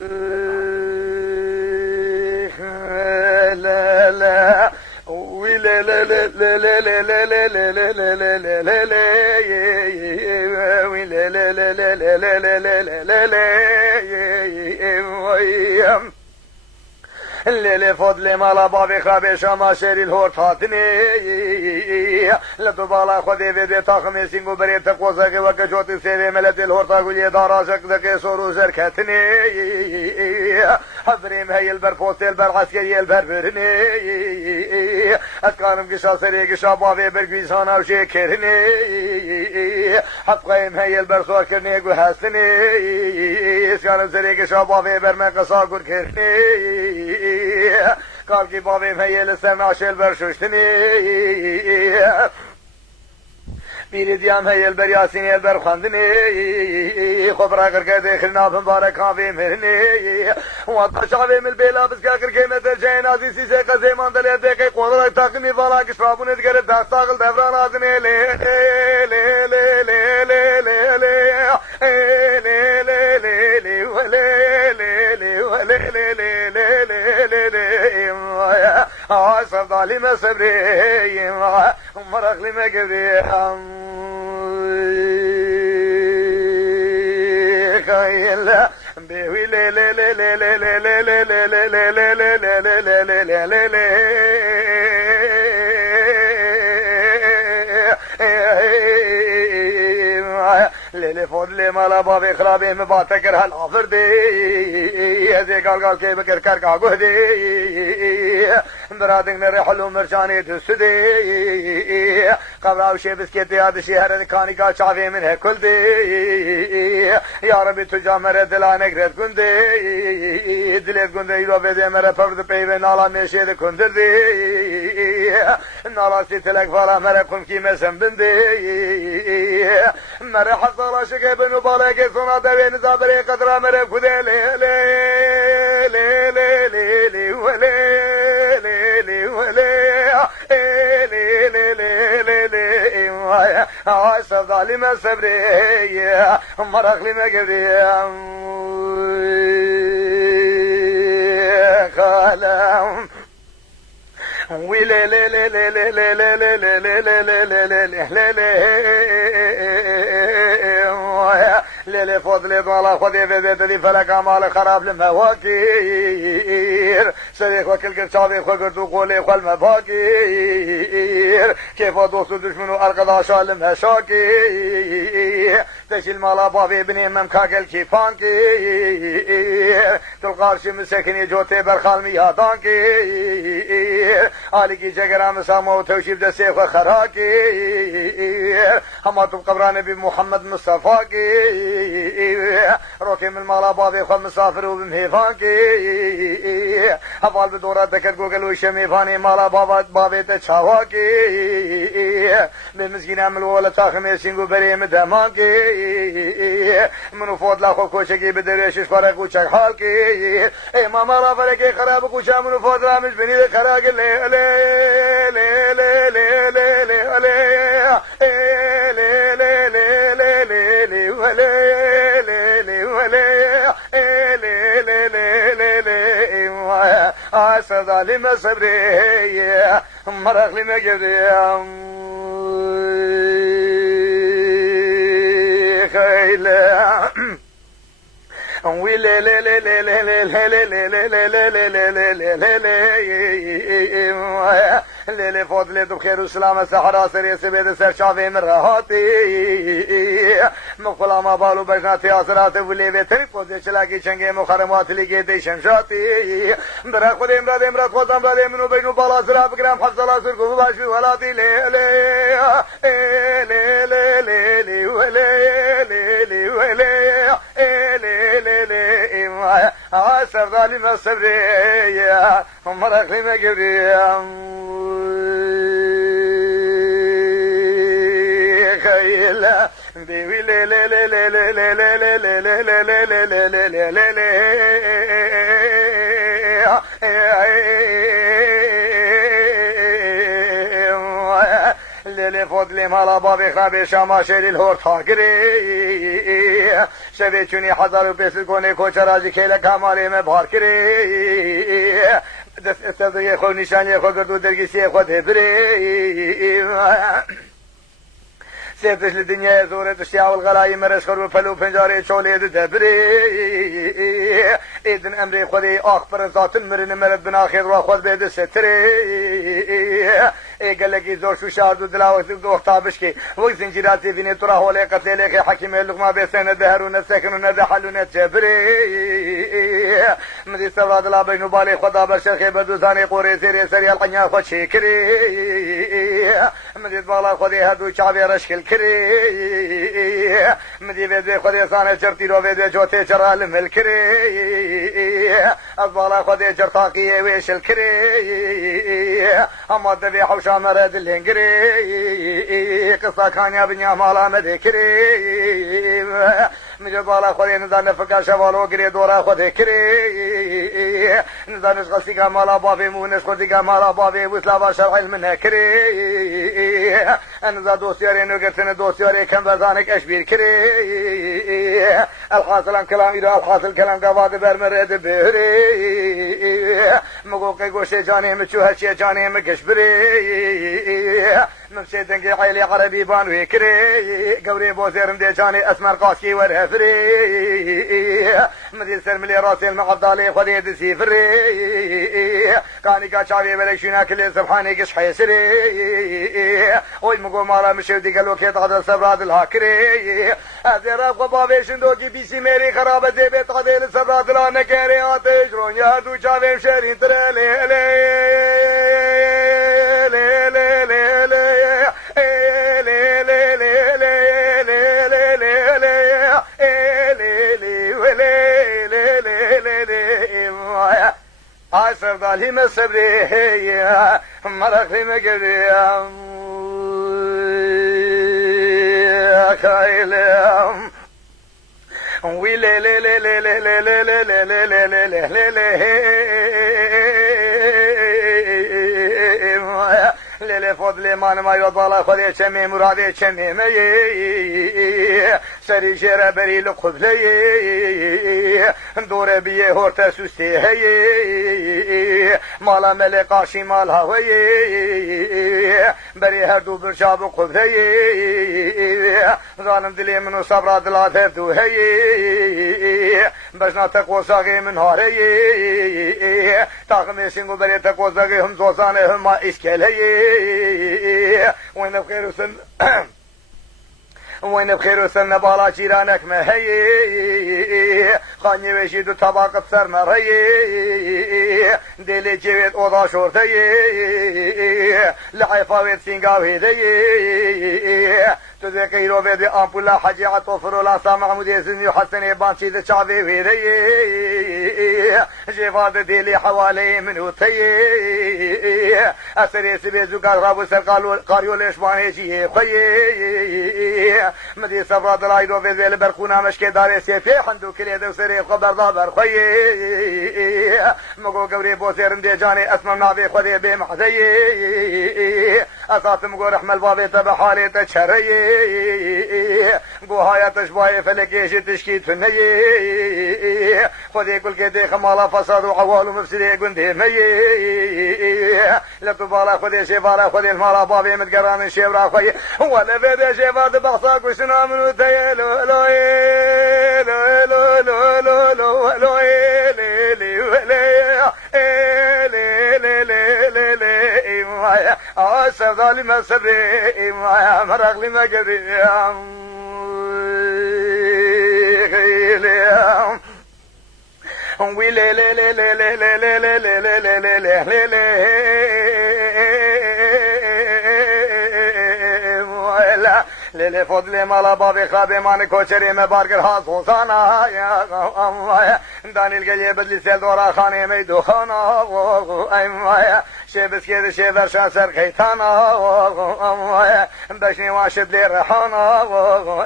لا لا ولا لا لا لا لا لا لا لا لا لا لا لا لا لا ولا لا لا لا لا لا لا لا لا اللي فضل مالا بابي خابي شما شيري الهور تاتني لدبالا خودي بيدي تاخمي سينگو بري تقوزاقي وكجوتي سيري ملتي الهور تاقولي داراشك دكي سورو زركتني حبريم هاي البر فوتي البر عسكري البر برني اتقانم قشا سري قشا بابي برقويسانا وشي كرني حبقايم هاي البر سوكرني قوحسني اتقانم سري قشا بابي برمي قصا قر كرني قال كي بابي مهي لسمع شل برشوشتني بيري ديام هي البر ياسين البر خندني خبرا کرके देखना मुबारक खावे मेरने وطشاوي من البيلا بس كاكر كيمه الجين عزيزي से कजे मंदले देखे कोदरा तकनी वाला की श्रावने करे दास्तागल दवरान आदने ले ले ले ले ले ले ले ले ले ले ले ले ले ले ले صفدالي ما صبري مرق لي ما قدري خيلا بيوي لي لي لي لي لي لي لي لي لي لي لي لي لي لي لي لي فضل مالا بابي خرابي में बात कर हल ऑफर दे ऐसे गाल के बकर कर कागो दे बरादिंग ने रहलो मरजाने दुस दे कबराव शे बिस्किट याद शहर खानी का चावे में है खुल दे या रबी तुझा मेरे दिलाने ग्रेट गुंदे दिले गुंदे यो बेदे मेरे फर्द पे वे नाला में शे दे खुंदर दे नाला से तलक वाला मेरे कुम की में संबंदे मेरे حصل شكي بن مبارك سنا دوين زابري قدرة مري خدي لي لي لي لي لي لي ولي لي لي ولي لي لي لي لي لي عاشر ظالم صبري مرق لي ما قدري خالم ويلي لي لي لي لي لي لي لي لي لي لي لي لي لي فضل مالا خذي بيت لي فلك مال خراب المواكير سريخ وكل قرشابي خقرت وقولي خل مفاكير كيف دوست دشمنو ارقضا شالم هشاكير تشيل مالا بابي بني ممكاكل كيفانكير تلقارش مسكني جوتي برخال ميادانكير آلی کی جگرہ میں سامو توشیب دے سیخ و خراکی ہماتو قبران بی محمد مصطفیٰ کی روکی من مالا بابی خوا مسافر و بمحیفان کی حوال بدورہ دکت گوگل و شمیفانی مالا بابی تے چھاوا کی بے مسکین عمل ولتا خمیسینگو بریم دمان کی منو فوت لاخو کوچکی بدریشش فرق و چک حال کی اے مالا فرقی خراب کوچا منو فوت رامش بنی دے خراک لے لے لے لے لے لے لے عسى ظالم صبري مرق لي ما قدري خيلا ويلي لي لي لي لي لي لي لي لي لي لي لي ليلي فضل بخير وسلامة سحرا سري سبيد سر شافي من راحتي مخلا ما بالو بجناتي آسرات ولي بيتري قوزي چلاكي چنگي مخرمات لگي دي شمشاتي برا خود امراد خود امراد منو بجنو بالا سرا بگرام حفظ الله سر قبو باشوي ولاتي لي لي لي لي لي لي ولي لي لي ولي لي لي لي عسر ظالم الصبري مرق لي ما قدري خيلا بيوي لي لي لي لي لي لي لي لي لي لي لي لي لي لي فضل مالا بابي خابي شاما شيري الهور تاقري شبه چونی 1500 گونه کوچراجی که لکامالی میں بھار کرے دست استدوی خود نشانی خود گردو درگیسی خود هبری سيفتش للدنيا زورة الشيعة والغلايم مرسخر وفلو فنجاري شولي دبري إذن أمري خذي أخبر ذات المرن مرد بناخذ وأخذ بيد الستري قال لك زور شو شاد ودلاوة وختابشكي وزنجيراتي فيني ترى هولي قتلي لك حكيم اللقمة بسنة دهرون السكن ندحلون الجبري مدي سوراد لا بينو بالي خدا برشخي بدوزاني قوري سيري سري القنيا خد شكري مدي بالا خدي هدو شعبي رشكل كري مدي بيدي خدي سانه جرتي رو بيدي جوتي جرال ملكري أزبالا خدي جرتاقي ويش الكري أما دبي حوشا مرد الهنجري قصة كان يا بنيا مالا مذكري مجد بالا خدي نزان نفقا شوالو قري دورا خدي كري نزان نشغل سيقا مالا بابي مو نشغل سيقا مالا بابي وسلابا شرعي منها كري نزان دوسياري نوقرتن دوسياري كم بزانك أشبير كري الحاصل عن كلام إذا الحاصل كلام قواد برمرد بهري مقوقي قوشي جاني مچوها شي جاني مكشبري نمشي دنقي عيلي عربي بانوي كري قوري بوزيرم دي جاني اسمر قاسكي ورهفري مدي سرملي راسي المعضالي خذي دسي فري كاني كاشاوي بلكشونا كلي سبحاني قش حيسري وي مقو مالا مشي ودي قالو كيت عدل سبراد الهاكري هذي راب قبابي شندوكي بيسي ميري خرابة دي بيت عدل سبراد الهاكري آتش رون يهدو شاوي مشارين ترالي سردالي ما صبري مرخي ما قدري خايلم ويلي لي لي لي لي لي لي لي لي لي لي لي لي لي فضل ما يضل خذي شمي مرادي شمي مي سري شير بري لقبلي دور بيه هورتا سوستي هي مالا ملقاشي مال هوي بري هردو برشاب قبلي ظالم دلي منو صبرات لا تفدو هي بشنا تقوى ساقي من هاري تاقمي سنگو بري تقوى ساقي هم زوزاني هم ما إشكالي وين بخير وسن وين بخير وسن بالا جيرانك ما هي خاني وشيدو طباقة سر مرهي ديلي جيوت اوضا شورتي لحيفاويت سينغاوي دي تذكيرو بيدي أمبولا حجي عطوفر لا سامع مديسن يحسن بانشي ذا شعبي ويدي جيفاد ديلي حوالي منو تي أسري سبيزو قرابو سر قاريو ليشباني جيه خي مدي سفرا دلايدو بيدي لبرخونا مشكي داري سيفي حندو كليدو سري خبر دابر خي مقو قوري بوسيرم دي جاني اسمم نابي خدي بمحذي أساتم قو رحمة البابي تبع حالي تشري قوهايا تشباي فلكيش تشكيت في النيي خذي كل كده خمالا فساد وعوال ومفسدي قندي مي لتبالا خذي شفالا خذي المالا بابي متقران شبرا خي ولا بيدي شفاد بحصاك وشنا منو تيلو لو لو لو لو لو لو لو سردالي ما صبري مرق لي ما قدري ويلي لي لي لي لي لي لي لي لي لي لي لي لي ليلي فضلي مالا بابي خابي ماني كوشري مباركر هاسو سانا يا داني القلي بدلي سيل دورا خاني ميدو خانا ايما شبس كده شبر شاسر خيتانا بشني واشد لي رحانا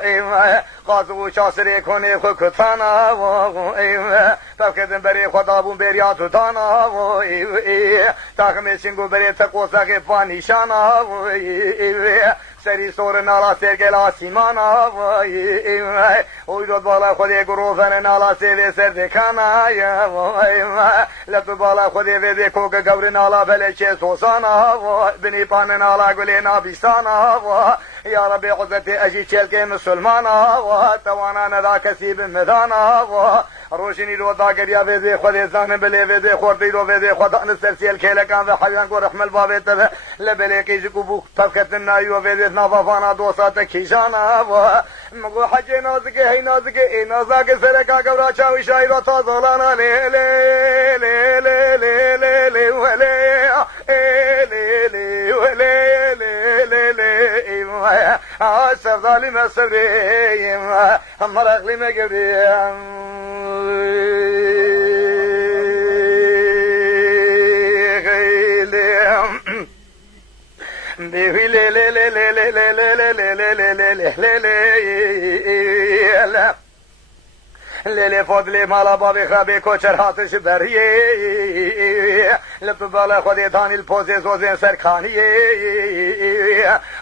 ايما قازو شاسري كوني خكتانا ايما تفكدن بري خدابون برياتو دانا تاخمي سنگو بري تقوصا كفاني شانا سری سور نالا سرگل آسیمانا اوی دو بالا خودی گروفن نالا سیوی سر دکانا لطو بالا خودی ویدی کوک گور نالا بلچه سوسانا بنی پان نالا گلی نابیسانا یا ربی عزت اجی چلک مسلمانا توانا ندا کسی بمدانا روشنی رو دا گریا ویدی خودی زان بلی ویدی خوردی رو ویدی خدا نسرسیل کهلکان و حیوان کو رحم البابی تبه لبلی قیجی کو بو تفکت نایو ویدی نافافانا دوسات کیشانا مگو حج نازکه هی نازکه ای نازک سرکا گورا چاوی شایی رو تا زولانا لی لی لی لی لی لی لی ولی لی لی ولی لی لی لی سفدالی ما سبریم مرقلی ما گبریم بيوي لي لي لي لي لي لي لي لي لي لي لي لي لي لیلی فضلی مالا بابی خرابی کوچر هاتش بریه لطو بالا خودی دانیل پوزی زوزین سرکانیه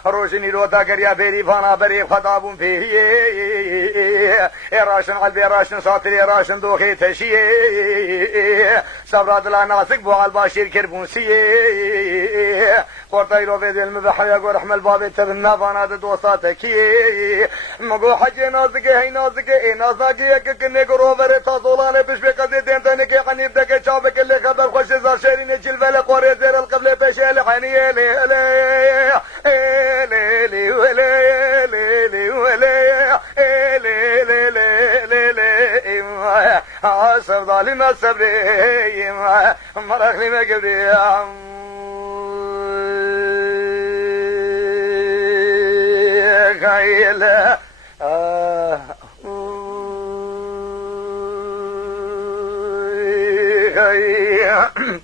روشنی رو دا گریا بری فانا بری خدابون فیه راشن قلبی راشن ساتری راشن دوخی تشیه صبرات لا ناسک بو قلبا شیر کربون سیه قرطای رو بید علم بحیا گو رحم البابی تبنا فانا دوستات کیه مگو حج نازکه هی نازکه ای نازکه که نگرو وره تا زولانه پیش بقضی دینتنی که حنیب دکه چابه کلی خبر خوش زار شیرین جلوه قوری زیر القبل پیش الحنیه لی لی لی لی ولی لی لی ولی لی لی لی لی سفدالی ما سبریم مرخلی ما گبریم خیلی yeah.